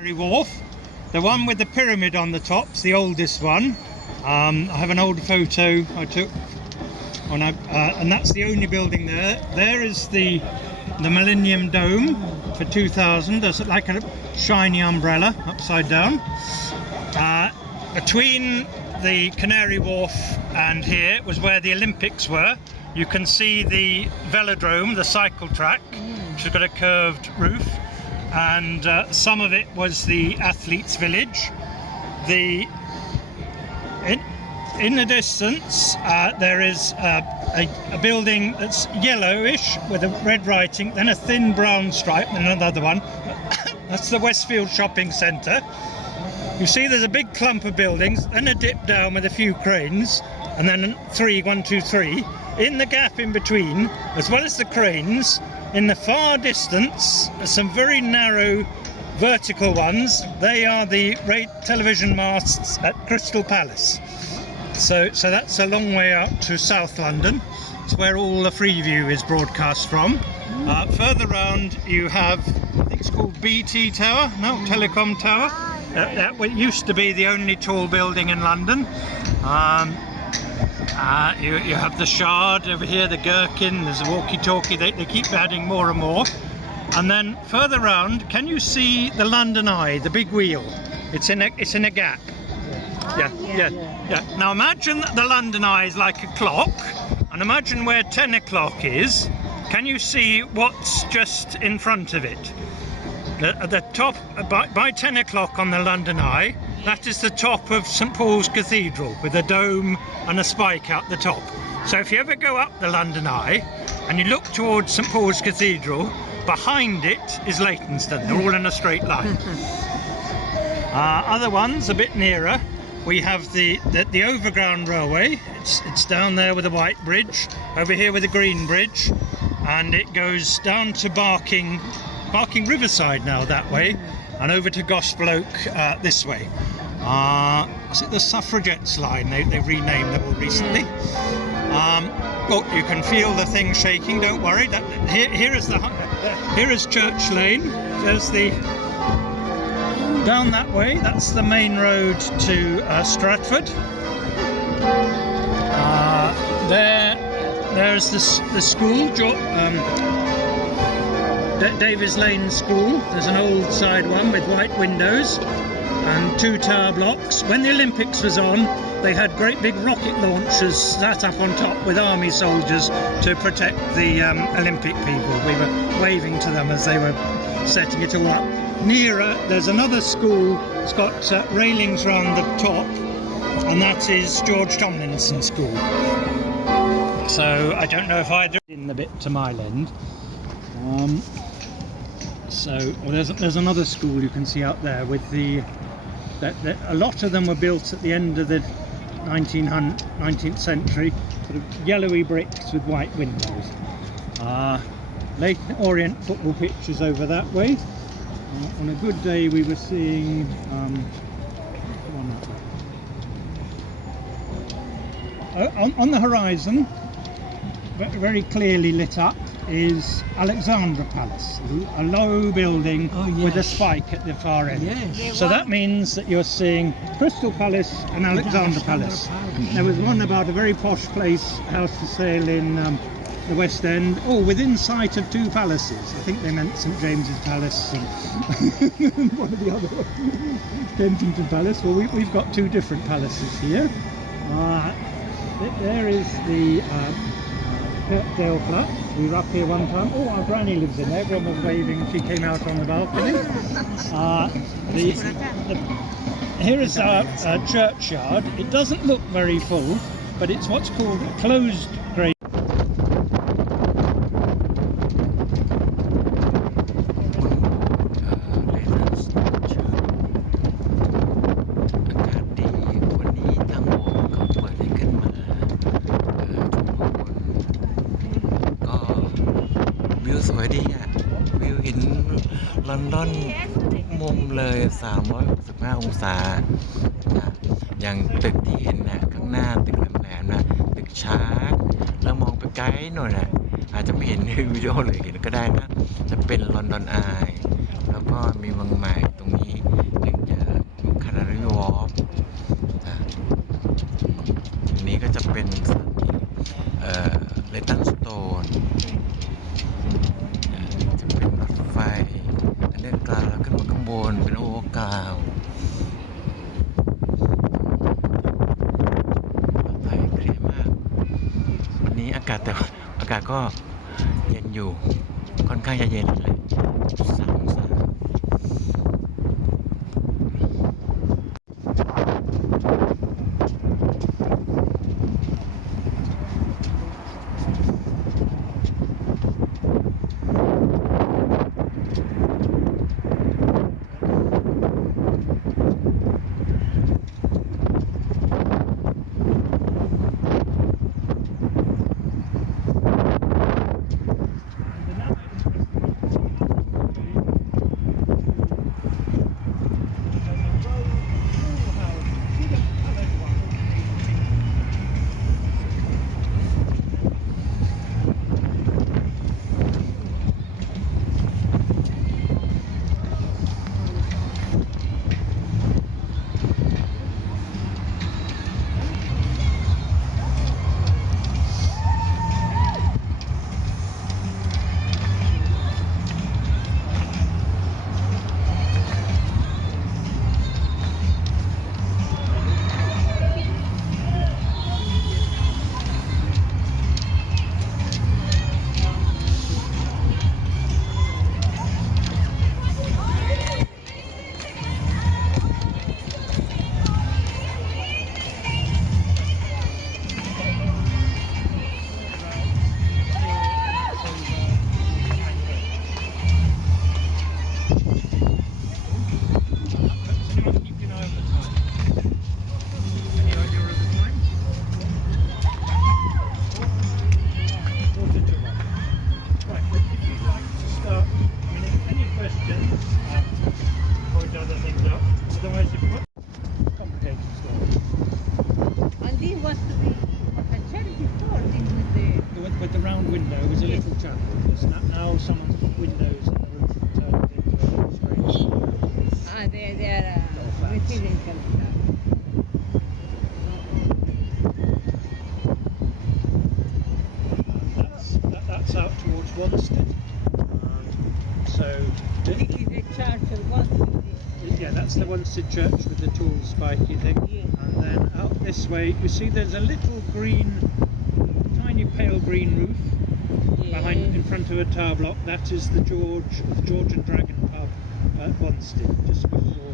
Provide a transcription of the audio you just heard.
Wharf, the one with the pyramid on the top, is the oldest one. I have an old photo I took on and that's the only building there. There is the Millennium Dome for 2000. There's like a shiny umbrella upside down. Between the Canary Wharf and here was where the Olympics were. You can see the velodrome, the cycle track, which has got a curved roof, and some of it was the athletes' village. In the distance there is a building that's yellowish with a red writing, then a thin brown stripe, and another one. That's the Westfield Shopping Centre. You see there's a big clump of buildings, then a dip down with a few cranes, and then 1, 2, 3. In the gap in between, as well as the cranes, in the far distance are some very narrow vertical ones. They are the television masts at Crystal Palace. So that's a long way out to South London. It's where all the Freeview is broadcast from. Further round you have, I think it's called BT Tower, no, Telecom Tower. That used to be the only tall building in London. You have the Shard over here, the Gherkin, there's a walkie-talkie. They keep adding more and more. And then further round, can you see the London Eye, the big wheel? It's in a gap. Yeah. Now imagine the London Eye is like a clock, and imagine where 10 o'clock is. Can you see what's just in front of it? At the top, by 10 o'clock on the London Eye, that is the top of St Paul's Cathedral with a dome and a spike out the top. So if you ever go up the London Eye and you look towards St Paul's Cathedral, behind it is Leytonstone. They're all in a straight line. Other ones a bit nearer. We have the overground railway. It's down there with a white bridge, over here with a green bridge, and it goes down to Barking Riverside now that way, and over to Gospel Oak this way. Is it the Suffragettes line? They've renamed them all recently. Oh, you can feel the thing shaking. Don't worry. Here is Church Lane. There's the down that way. That's the main road to Stratford. There's the school. Davies Lane School. There's an old side one with white windows and 2 tower blocks. When the Olympics was on, they had great big rocket launchers sat up on top with army soldiers to protect the Olympic people. We were waving to them as they were setting it all up. Nearer, there's another school. It's got railings round the top, and that is George Tomlinson School. So I don't know if either in the bit to Mile End. There's another school you can see out there with a lot of them were built at the end of the 19th century, sort of yellowy bricks with white windows. Leyton Orient football pitch is over that way. On a good day we were seeing on the horizon, very clearly lit up, is Alexandra Palace, a low building with a spike at the far end. So that means that you're seeing Crystal Palace and Alexandra Palace. There was one about a very posh place, house for sale in the West End, within sight of 2 palaces. I think they meant St James's Palace and one of the other ones, Kensington Palace. Well, we've got 2 different palaces here. There is the Kirkdale Flat. We were up here one time. Our granny lives in there. Everyone was waving. She came out on the balcony. Here is our churchyard. It doesn't look very full, but it's what's called a closed grave.ลอนดอนทุกมุมเลย365องศาอย่างตึกที่เห็นน่ะข้างหน้าตึกแหลมๆนะตึกช้างแล้วมองไปไกลหน่อยน่ะอาจจะไม่เห็นในวิดีโอเลยเห็นก็ได้นะจะเป็นลอนดอนอายแล้วก็มีเมืองใหม่ตรงนี้ ากาศแต่อากาศก็เย็นอยู่ค่อนข้างจะเย็นเลย3 องศาWith the round window was a little chapel. Now someone's put windows in the roof and turned it into a strange. They are residential stuff. That's out towards Wanstead. So This is the church of Wanstead. yeah, that's the Wanstead church with the tall spiky thing. Yeah. And then out this way, you see there's a little green, tiny pale green roof behind, in front of a tower block. That is the George and Dragon pub at Wanstead, just before